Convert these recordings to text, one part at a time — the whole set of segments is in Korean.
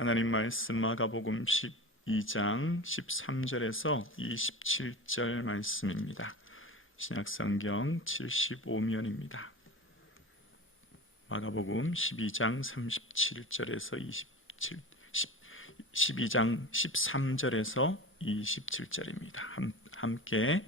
하나님 말씀 마가복음 12장 13절에서 27절 말씀입니다. 신약성경 75면입니다. 마가복음 12장 37절에서 12장 13절에서 27절입니다. 함께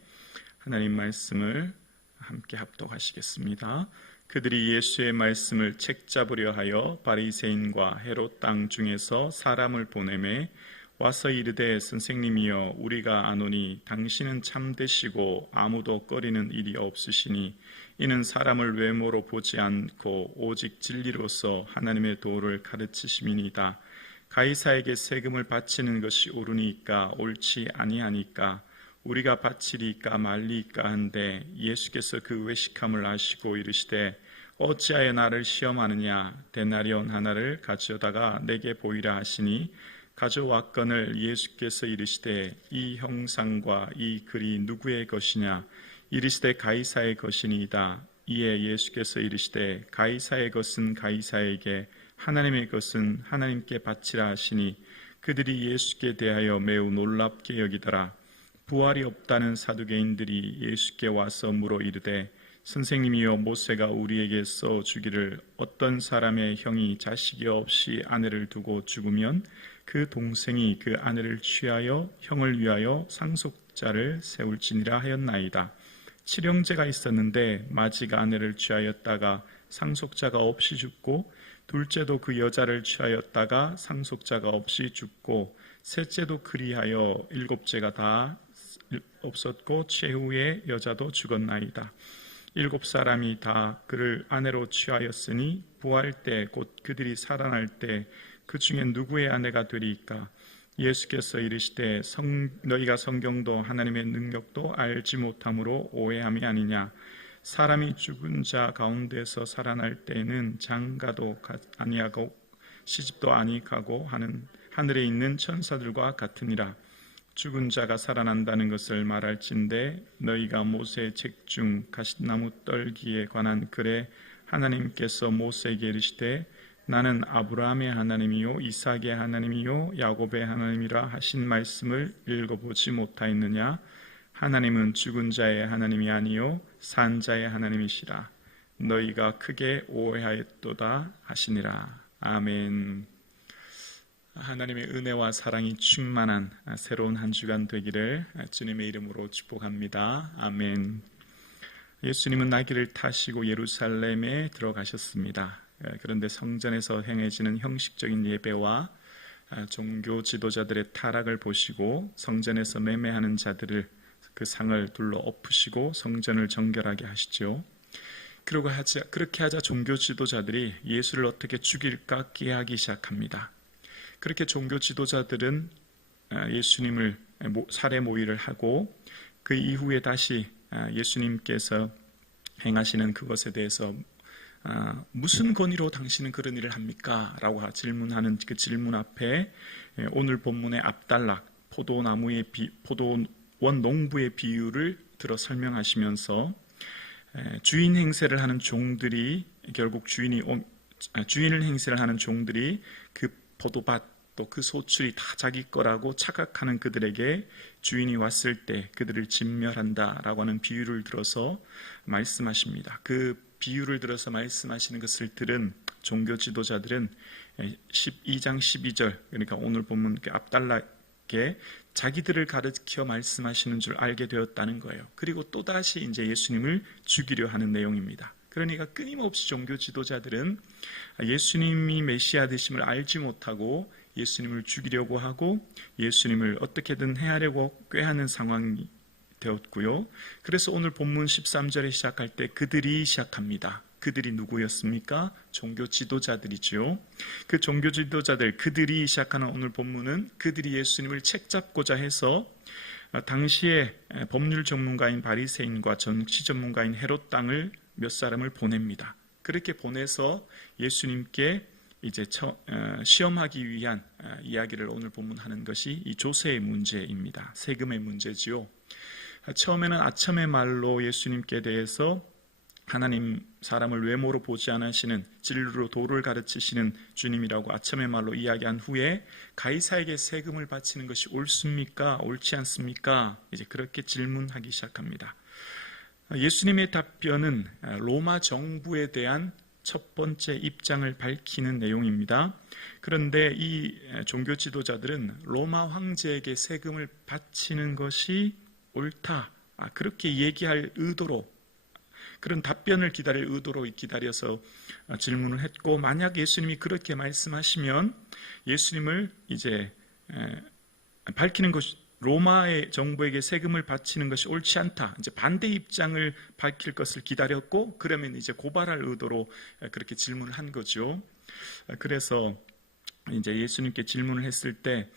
하나님 말씀을 함께 합독하시겠습니다. 그들이 예수의 말씀을 책잡으려 하여 바리새인과 헤롯 땅 중에서 사람을 보내매 와서 이르되 선생님이여 우리가 아노니 당신은 참되시고 아무도 꺼리는 일이 없으시니 이는 사람을 외모로 보지 않고 오직 진리로서 하나님의 도를 가르치심이니이다. 가이사에게 세금을 바치는 것이 옳으니까 옳지 아니하니까 우리가 바치리까 말리까 한데 예수께서 그 외식함을 아시고 이르시되 어찌하여 나를 시험하느냐 데나리온 하나를 가져다가 내게 보이라 하시니 가져왔거늘 예수께서 이르시되 이 형상과 이 글이 누구의 것이냐 이르시되 가이사의 것이니이다. 이에 예수께서 이르시되 가이사의 것은 가이사에게 하나님의 것은 하나님께 바치라 하시니 그들이 예수께 대하여 매우 놀랍게 여기더라. 부활이 없다는 사두개인들이 예수께 와서 물어 이르되 선생님이여 모세가 우리에게 써 주기를 어떤 사람의 형이 자식이 없이 아내를 두고 죽으면 그 동생이 그 아내를 취하여 형을 위하여 상속자를 세울지니라 하였나이다. 칠형제가 있었는데 마지가 아내를 취하였다가 상속자가 없이 죽고 둘째도 그 여자를 취하였다가 상속자가 없이 죽고 셋째도 그리하여 일곱째가 다 없었고 최후의 여자도 죽었나이다. 7사람이 다 그를 아내로 취하였으니 부활 때 곧 그들이 살아날 때 그 중에 누구의 아내가 되리이까? 예수께서 이르시되 너희가 성경도 하나님의 능력도 알지 못함으로 오해함이 아니냐. 사람이 죽은 자 가운데서 살아날 때에는 장가도 아니하고 시집도 아니하고 하는 하늘에 있는 천사들과 같으니라. 죽은 자가 살아난다는 것을 말할진대 너희가 모세의 책 중 가시나무 떨기에 관한 글에 하나님께서 모세에게 이르시되 나는 아브라함의 하나님이요 이삭의 하나님이요 야곱의 하나님이라 하신 말씀을 읽어보지 못하였느냐. 하나님은 죽은 자의 하나님이 아니요 산 자의 하나님이시라. 너희가 크게 오해하였도다 하시니라. 아멘. 하나님의 은혜와 사랑이 충만한 새로운 한 주간 되기를 주님의 이름으로 축복합니다. 아멘. 예수님은 나귀를 타시고 예루살렘에 들어가셨습니다. 그런데 성전에서 행해지는 형식적인 예배와 종교 지도자들의 타락을 보시고 성전에서 매매하는 자들을 그 상을 둘러 엎으시고 성전을 정결하게 하시죠. 그렇게 하자 종교 지도자들이 예수를 어떻게 죽일까 계획하기 시작합니다. 그렇게 종교 지도자들은 예수님을 살해 모의를 하고 그 이후에 다시 예수님께서 행하시는 그것에 대해서 무슨 권위로 당신은 그런 일을 합니까? 라고 질문하는 그 질문 앞에 오늘 본문의 앞달락 포도원 농부의 비유를 들어 설명하시면서 주인 행세를 하는 종들이 결국 주인을 행세를 하는 종들이 그 포도밭 또 그 소출이 다 자기 거라고 착각하는 그들에게 주인이 왔을 때 그들을 진멸한다라고 하는 비유를 들어서 말씀하십니다. 그 비유를 들어서 말씀하시는 것을 들은 종교 지도자들은 12장 12절 그러니까 오늘 본문 앞달락에 자기들을 가르쳐 말씀하시는 줄 알게 되었다는 거예요. 그리고 또다시 이제 예수님을 죽이려 하는 내용입니다. 그러니까 끊임없이 종교 지도자들은 예수님이 메시아 되심을 알지 못하고 예수님을 죽이려고 하고 예수님을 어떻게든 해하려고 꾀하는 상황이 되었고요. 그래서 오늘 본문 13절에 시작할 때 그들이 시작합니다. 그들이 누구였습니까? 종교 지도자들이죠. 그 종교 지도자들 그들이 시작하는 오늘 본문은 그들이 예수님을 책잡고자 해서 당시에 법률 전문가인 바리새인과 정치 전문가인 헤롯 땅을 몇 사람을 보냅니다. 그렇게 보내서 예수님께 이제 시험하기 위한 이야기를 오늘 본문 하는 것이 이 조세의 문제입니다. 세금의 문제지요. 처음에는 아첨의 말로 예수님께 대해서 하나님 사람을 외모로 보지 않으시는 진리로 도를 가르치시는 주님이라고 아첨의 말로 이야기한 후에 가이사에게 세금을 바치는 것이 옳습니까? 옳지 않습니까? 이제 그렇게 질문하기 시작합니다. 예수님의 답변은 로마 정부에 대한 첫 번째 입장을 밝히는 내용입니다. 그런데 이 종교 지도자들은 로마 황제에게 세금을 바치는 것이 옳다, 그렇게 얘기할 의도로, 그런 답변을 기다릴 의도로 기다려서 질문을 했고, 만약 예수님이 그렇게 말씀하시면 예수님을 이제 밝히는 것이, 로마의 정부에게 세금을 바치는 것이 옳지 않다, 이제 반대 입장을 밝힐 것을 기다렸고, 그러면 이제 고발할 의도로 그렇게 질문을 한 거죠. 그래서 이제 예수님께 질문을 했을 때,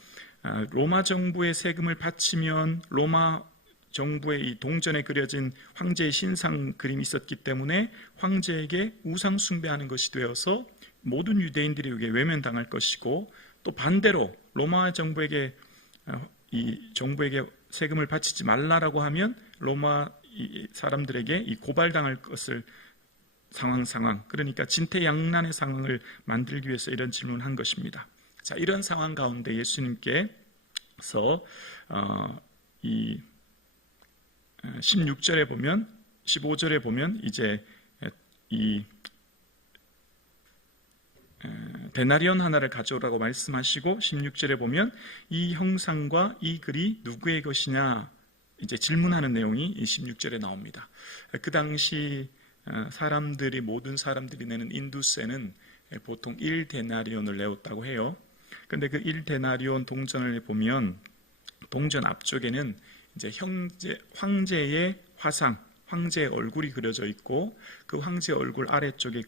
로마 정부의 세금을 바치면 로마 정부의 이 동전에 그려진 황제의 신상 그림이 있었기 때문에 황제에게 우상 숭배하는 것이 되어서 모든 유대인들이 여기에 외면당할 것이고, 또 반대로 로마 정부에게 이 정부에게 세금을 바치지 말라라고 하면 로마 사람들에게 이 고발당할 것을 상황, 그러니까 진퇴양난의 상황을 만들기 위해서 이런 질문을 한 것입니다. 자, 이런 상황 가운데 예수님께서 이 16절에 보면, 15절에 보면 이제 이 데나리온 하나를 가져오라고 말씀하시고, 16절에 보면 이 형상과 이 글이 누구의 것이냐 이제 질문하는 내용이 이 16절에 나옵니다. 그 당시 모든 사람들이 내는 인두세는 보통 1데나리온을 내었다고 해요. 그런데 그 1데나리온 동전을 보면 동전 앞쪽에는 이제 황제의 화상, 황제의 얼굴이 그려져 있고, 그 황제의 얼굴 아래쪽에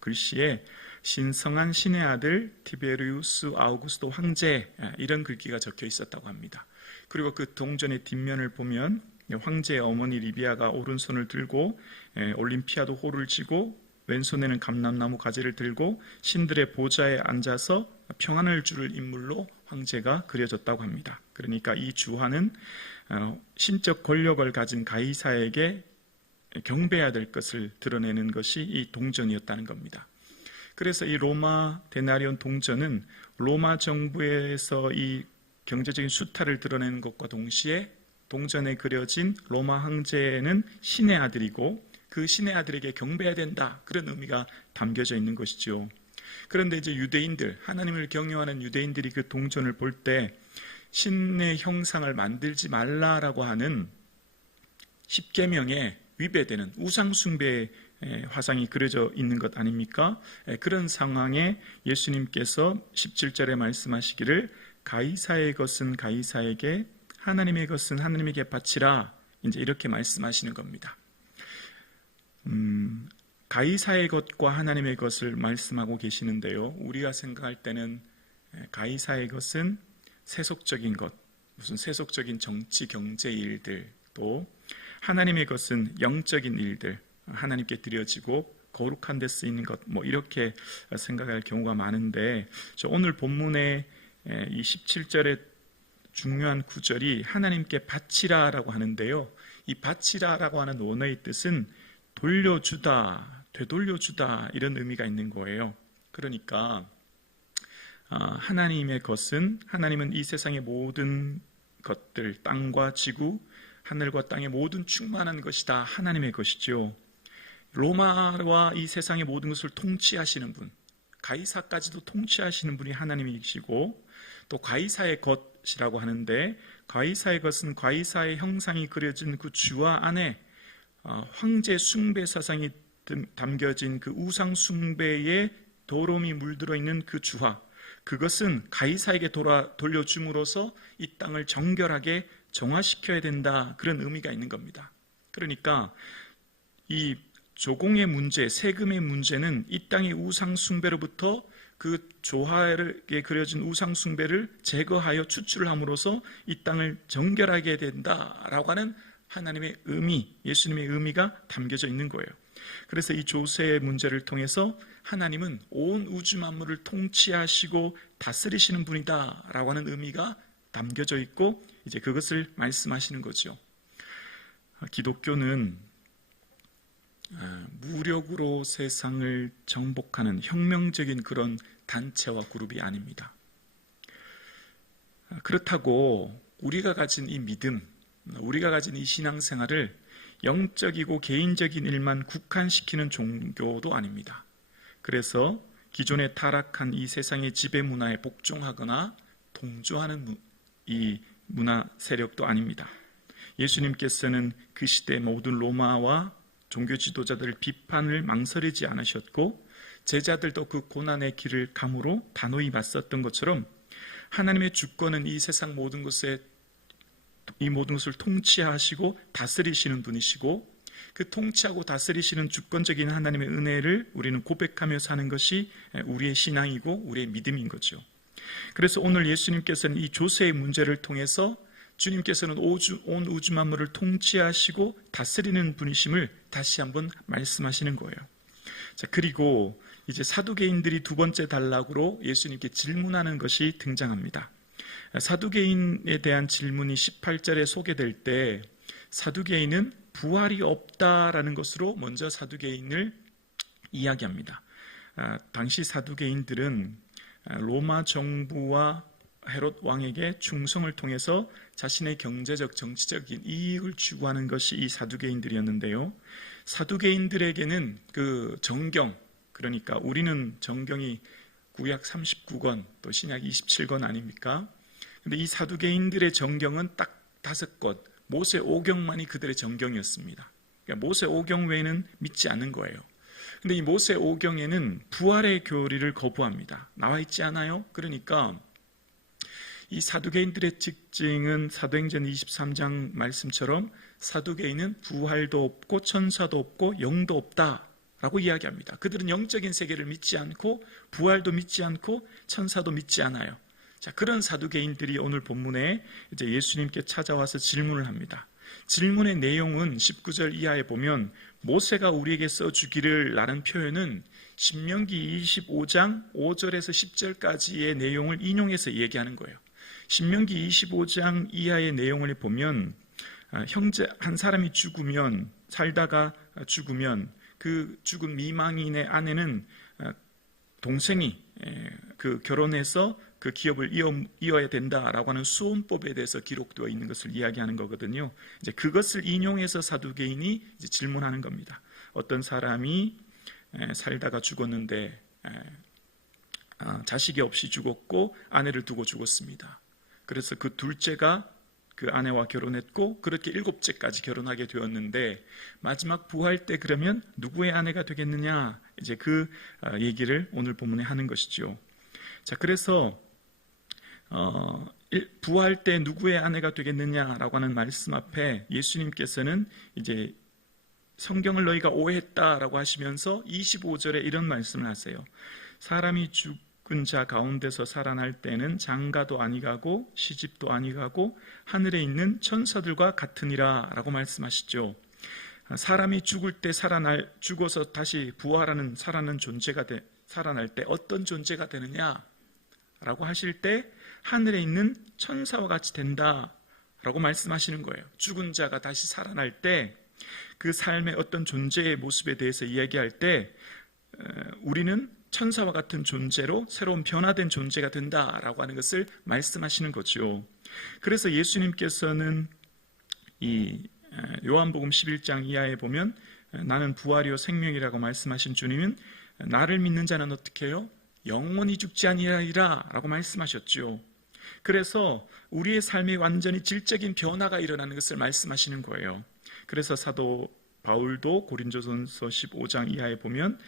글씨에 신성한 신의 아들 티베리우스 아우구스도 황제, 이런 글귀가 적혀 있었다고 합니다. 그리고 그 동전의 뒷면을 보면 황제의 어머니 리비아가 오른손을 들고 올림피아도 호를 쥐고 왼손에는 감람나무 가지를 들고 신들의 보좌에 앉아서 평안을 주를 인물로 황제가 그려졌다고 합니다. 그러니까 이 주화는 신적 권력을 가진 가이사에게 경배해야 될 것을 드러내는 것이 이 동전이었다는 겁니다. 그래서 이 로마 데나리온 동전은 로마 정부에서 이 경제적인 수탈을 드러내는 것과 동시에 동전에 그려진 로마 황제는 신의 아들이고 그 신의 아들에게 경배해야 된다, 그런 의미가 담겨져 있는 것이죠. 그런데 이제 유대인들, 하나님을 경외하는 유대인들이 그 동전을 볼 때 신의 형상을 만들지 말라라고 하는 십계명에 위배되는 우상 숭배의 화상이 그려져 있는 것 아닙니까? 그런 상황에 예수님께서 17절에 말씀하시기를 가이사의 것은 가이사에게, 하나님의 것은 하나님에게 바치라, 이제 이렇게 말씀하시는 겁니다. 가이사의 것과 하나님의 것을 말씀하고 계시는데요, 우리가 생각할 때는 가이사의 것은 세속적인 것, 무슨 세속적인 정치 경제 일들, 또 하나님의 것은 영적인 일들, 하나님께 드려지고 거룩한 데 쓰이는 것, 이렇게 생각할 경우가 많은데, 오늘 본문의 이 17절의 중요한 구절이 하나님께 바치라라고 하는데요, 이 바치라라고 하는 원어의 뜻은 돌려주다, 되돌려주다, 이런 의미가 있는 거예요. 그러니까 하나님의 것은, 하나님은 이 세상의 모든 것들, 땅과 지구, 하늘과 땅의 모든 충만한 것이 다 하나님의 것이죠. 로마와 이 세상의 모든 것을 통치하시는 분, 가이사까지도 통치하시는 분이 하나님이시고, 또 가이사의 것이라고 하는데, 가이사의 것은 가이사의 형상이 그려진 그 주화 안에 황제 숭배 사상이 담겨진 그 우상 숭배의 더러움이 물들어 있는 그 주화, 그것은 가이사에게 돌려줌으로써 이 땅을 정결하게 정화시켜야 된다, 그런 의미가 있는 겁니다. 그러니까 이 조공의 문제, 세금의 문제는 이 땅의 우상 숭배로부터 그 조화에 그려진 우상 숭배를 제거하여 추출을 함으로써 이 땅을 정결하게 해야 된다라고 하는 하나님의 의미, 예수님의 의미가 담겨져 있는 거예요. 그래서 이 조세의 문제를 통해서 하나님은 온 우주 만물을 통치하시고 다스리시는 분이다라고 하는 의미가 담겨져 있고, 이제 그것을 말씀하시는 거죠. 기독교는 무력으로 세상을 정복하는 혁명적인 그런 단체와 그룹이 아닙니다. 그렇다고 우리가 가진 이 믿음, 우리가 가진 이 신앙생활을 영적이고 개인적인 일만 국한시키는 종교도 아닙니다. 그래서 기존에 타락한 이 세상의 지배 문화에 복종하거나 동조하는 이 문화 세력도 아닙니다. 예수님께서는 그 시대 모든 로마와 종교 지도자들 비판을 망설이지 않으셨고 제자들도 그 고난의 길을 감으로 단호히 맞섰던 것처럼 하나님의 주권은 이 세상 모든 것을 통치하시고 다스리시는 분이시고 그 통치하고 다스리시는 주권적인 하나님의 은혜를 우리는 고백하며 사는 것이 우리의 신앙이고 우리의 믿음인 거죠. 그래서 오늘 예수님께서는 이 조세의 문제를 통해서 주님께서는 온 우주 만물을 통치하시고 다스리는 분이심을 다시 한번 말씀하시는 거예요. 자, 그리고 이제 사두개인들이 두 번째 단락으로 예수님께 질문하는 것이 등장합니다. 사두개인에 대한 질문이 18절에 소개될 때 사두개인은 부활이 없다라는 것으로 먼저 사두개인을 이야기합니다. 당시 사두개인들은 로마 정부와 헤롯 왕에게 충성을 통해서 자신의 경제적, 정치적인 이익을 추구하는 것이 이 사두개인들이었는데요. 사두개인들에게는 그 정경, 그러니까 우리는 정경이 구약 39권, 또 신약 27권 아닙니까? 근데 이 사두개인들의 정경은 딱 5권, 모세 5경만이 그들의 정경이었습니다. 그러니까 모세 5경 외에는 믿지 않는 거예요. 근데 이 모세 5경에는 부활의 교리를 거부합니다. 나와 있지 않아요? 그러니까 이 사두개인들의 특징은 사도행전 23장 말씀처럼 사두개인은 부활도 없고 천사도 없고 영도 없다라고 이야기합니다. 그들은 영적인 세계를 믿지 않고 부활도 믿지 않고 천사도 믿지 않아요. 자, 그런 사두개인들이 오늘 본문에 이제 예수님께 찾아와서 질문을 합니다. 질문의 내용은 19절 이하에 보면 모세가 우리에게 써주기를 라는 표현은 신명기 25장 5절에서 10절까지의 내용을 인용해서 얘기하는 거예요. 신명기 25장 이하의 내용을 보면 형제 한 사람이 살다가 죽으면 그 죽은 미망인의 아내는 동생이 그 결혼해서 그 기업을 이어야 된다라고 하는 수혼법에 대해서 기록되어 있는 것을 이야기하는 거거든요. 이제 그것을 인용해서 사두개인이 이제 질문하는 겁니다. 어떤 사람이 살다가 죽었는데 자식이 없이 죽었고 아내를 두고 죽었습니다. 그래서 그 둘째가 그 아내와 결혼했고 그렇게 7째까지 결혼하게 되었는데 마지막 부활 때 그러면 누구의 아내가 되겠느냐, 이제 그 얘기를 오늘 본문에 하는 것이죠. 자, 그래서 부활 때 누구의 아내가 되겠느냐라고 하는 말씀 앞에 예수님께서는 이제 성경을 너희가 오해했다라고 하시면서 25절에 이런 말씀을 하세요. 사람이 죽은 자 가운데서 살아날 때는 장가도 아니가고 시집도 아니가고 하늘에 있는 천사들과 같으니라 라고 말씀하시죠. 사람이 죽을 때 죽어서 다시 부활하는 살아난 존재가 살아날 때 어떤 존재가 되느냐라고 하실 때 하늘에 있는 천사와 같이 된다라고 말씀하시는 거예요. 죽은 자가 다시 살아날 때 그 삶의 어떤 존재의 모습에 대해서 이야기할 때 우리는 천사와 같은 존재로 새로운 변화된 존재가 된다라고 하는 것을 말씀하시는 거죠. 그래서 예수님께서는 이 요한복음 11장 이하에 보면 나는 부활이요 생명이라고 말씀하신 주님은 나를 믿는 자는 어떻게 해요? 영원히 죽지 아니하리라 라고 말씀하셨죠. 그래서 우리의 삶에 완전히 질적인 변화가 일어나는 것을 말씀하시는 거예요. 그래서 사도 바울도 고린도전서 15장 이하에 보면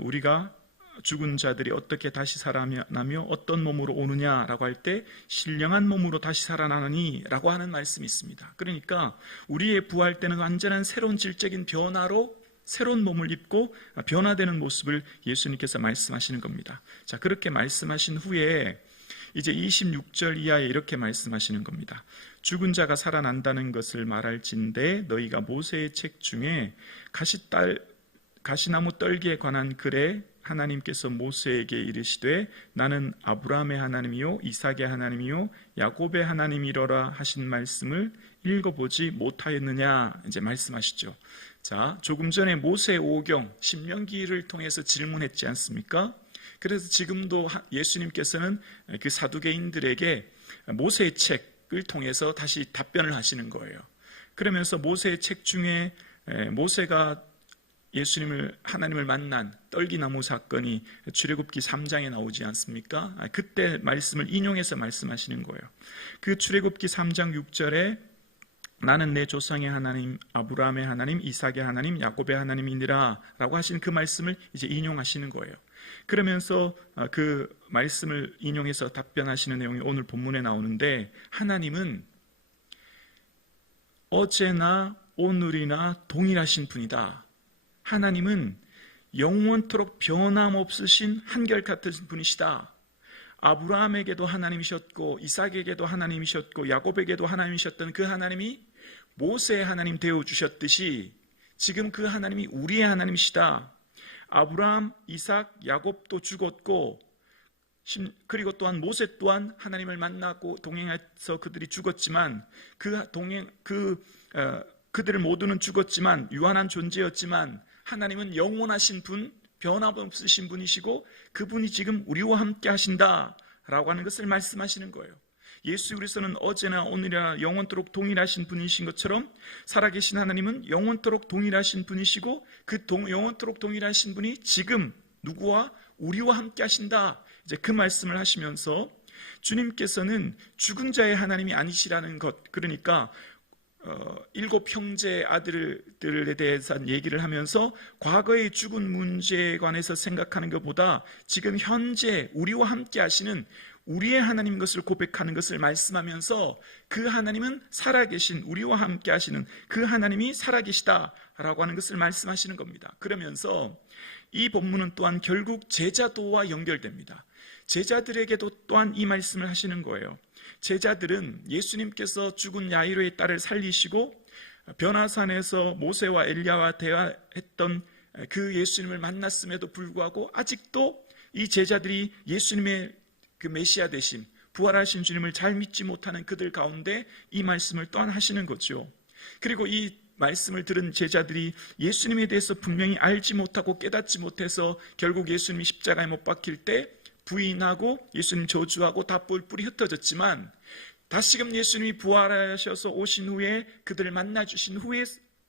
우리가 죽은 자들이 어떻게 다시 살아나며 어떤 몸으로 오느냐라고 할 때 신령한 몸으로 다시 살아나느니 라고 하는 말씀이 있습니다. 그러니까 우리의 부활 때는 완전한 새로운 질적인 변화로 새로운 몸을 입고 변화되는 모습을 예수님께서 말씀하시는 겁니다. 자, 그렇게 말씀하신 후에 이제 26절 이하에 이렇게 말씀하시는 겁니다. 죽은 자가 살아난다는 것을 말할진대 너희가 모세의 책 중에 가시나무 떨기에 관한 글에 하나님께서 모세에게 이르시되 나는 아브라함의 하나님이요 이삭의 하나님이요 야곱의 하나님이로라 하신 말씀을 읽어보지 못하였느냐 이제 말씀하시죠. 자, 조금 전에 모세 오경 신명기를 통해서 질문했지 않습니까? 그래서 지금도 예수님께서는 그 사두개인들에게 모세의 책을 통해서 다시 답변을 하시는 거예요. 그러면서 모세의 책 중에 모세가 하나님을 만난 떨기나무 사건이 출애굽기 3장에 나오지 않습니까? 그때 말씀을 인용해서 말씀하시는 거예요. 그 출애굽기 3장 6절에 나는 내 조상의 하나님, 아브라함의 하나님, 이삭의 하나님, 야곱의 하나님이니라 라고 하신 그 말씀을 이제 인용하시는 거예요. 그러면서 그 말씀을 인용해서 답변하시는 내용이 오늘 본문에 나오는데, 하나님은 어제나 오늘이나 동일하신 분이다. 하나님은 영원토록 변함없으신 한결같은 분이시다. 아브라함에게도 하나님이셨고 이삭에게도 하나님이셨고 야곱에게도 하나님이셨던 그 하나님이 모세의 하나님 되어주셨듯이 지금 그 하나님이 우리의 하나님이시다. 아브라함, 이삭, 야곱도 죽었고 그리고 또한 모세 또한 하나님을 만나고 동행해서 그들이 죽었지만 그들을 모두는 죽었지만 유한한 존재였지만 하나님은 영원하신 분, 변함없으신 분이시고 그분이 지금 우리와 함께 하신다라고 하는 것을 말씀하시는 거예요. 예수 그리스도는 어제나 오늘이나 영원토록 동일하신 분이신 것처럼 살아계신 하나님은 영원토록 동일하신 분이시고 그 영원토록 동일하신 분이 지금 누구와 우리와 함께 하신다. 이제 그 말씀을 하시면서 주님께서는 죽은 자의 하나님이 아니시라는 것, 그러니까 7 형제 아들들에 대해서 얘기를 하면서 과거의 죽은 문제에 관해서 생각하는 것보다 지금 현재 우리와 함께 하시는 우리의 하나님인 것을 고백하는 것을 말씀하면서 그 하나님은 살아계신 우리와 함께 하시는 그 하나님이 살아계시다라고 하는 것을 말씀하시는 겁니다. 그러면서 이 본문은 또한 결국 제자도와 연결됩니다. 제자들에게도 또한 이 말씀을 하시는 거예요. 제자들은 예수님께서 죽은 야이로의 딸을 살리시고 변화산에서 모세와 엘리야와 대화했던 그 예수님을 만났음에도 불구하고 아직도 이 제자들이 예수님의 그 메시아 되심, 부활하신 주님을 잘 믿지 못하는 그들 가운데 이 말씀을 또한 하시는 거죠. 그리고 이 말씀을 들은 제자들이 예수님에 대해서 분명히 알지 못하고 깨닫지 못해서 결국 예수님이 십자가에 못 박힐 때 부인하고 예수님 저주하고 다 뿔뿔이 흩어졌지만 다시금 예수님이 부활하셔서 오신 후에 그들을 만나주신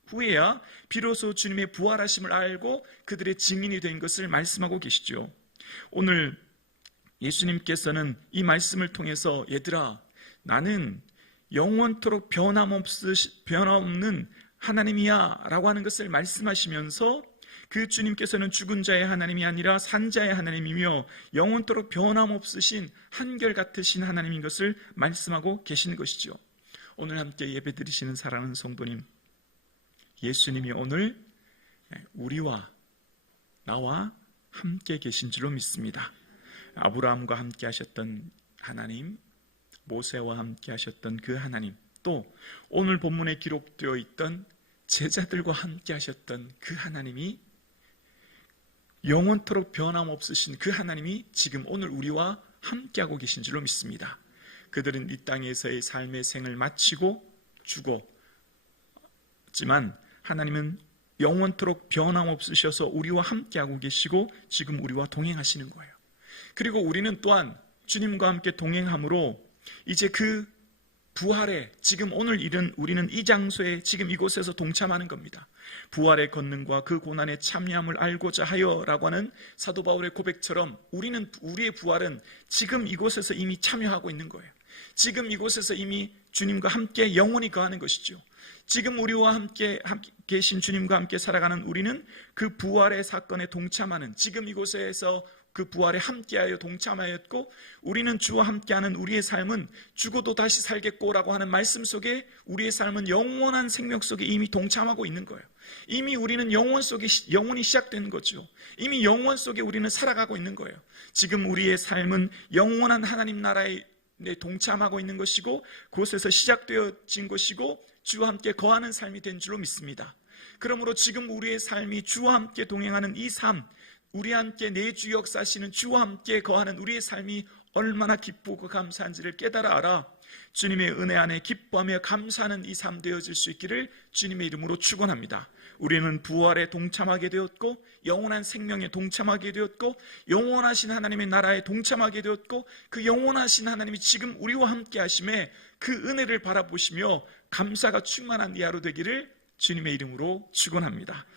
후에야 비로소 주님의 부활하심을 알고 그들의 증인이 된 것을 말씀하고 계시죠. 오늘 예수님께서는 이 말씀을 통해서 얘들아, 나는 영원토록 변함없는 하나님이야 라고 하는 것을 말씀하시면서 그 주님께서는 죽은 자의 하나님이 아니라 산 자의 하나님이며 영원토록 변함없으신 한결같으신 하나님인 것을 말씀하고 계시는 것이죠. 오늘 함께 예배드리시는 사랑하는 성도님, 예수님이 오늘 우리와 나와 함께 계신 줄로 믿습니다. 아브라함과 함께 하셨던 하나님, 모세와 함께 하셨던 그 하나님, 또 오늘 본문에 기록되어 있던 제자들과 함께 하셨던 그 하나님이 영원토록 변함없으신 그 하나님이 지금 오늘 우리와 함께하고 계신 줄로 믿습니다. 그들은 이 땅에서의 삶의 생을 마치고 죽었지만 하나님은 영원토록 변함없으셔서 우리와 함께하고 계시고 지금 우리와 동행하시는 거예요. 그리고 우리는 또한 주님과 함께 동행함으로 이제 그 부활에 지금 오늘 우리는 이 장소에 지금 이곳에서 동참하는 겁니다. 부활의 권능과 그 고난의 참여함을 알고자 하여라고 하는 사도 바울의 고백처럼 우리의 부활은 지금 이곳에서 이미 참여하고 있는 거예요. 지금 이곳에서 이미 주님과 함께 영원히 거하는 것이죠. 지금 우리와 함께 계신 주님과 함께 살아가는 우리는 그 부활의 사건에 동참하는, 지금 이곳에서 그 부활에 함께하여 동참하였고 우리는 주와 함께하는 우리의 삶은 죽어도 다시 살겠고라고 하는 말씀 속에 우리의 삶은 영원한 생명 속에 이미 동참하고 있는 거예요. 이미 우리는 영원히 시작되는 거죠. 이미 영원 속에 우리는 살아가고 있는 거예요. 지금 우리의 삶은 영원한 하나님 나라에 동참하고 있는 것이고 그곳에서 시작되어진 것이고 주와 함께 거하는 삶이 된 줄로 믿습니다. 그러므로 지금 우리의 삶이 주와 함께 동행하는 이 삶, 우리 함께 내주 역사하시는 주와 함께 거하는 우리의 삶이 얼마나 기쁘고 감사한지를 깨달아 알아 주님의 은혜 안에 기뻐하며 감사하는 이 삶 되어질 수 있기를 주님의 이름으로 축원합니다. 우리는 부활에 동참하게 되었고 영원한 생명에 동참하게 되었고 영원하신 하나님의 나라에 동참하게 되었고 그 영원하신 하나님이 지금 우리와 함께 하심에 그 은혜를 바라보시며 감사가 충만한 이 하루 되기를 주님의 이름으로 축원합니다.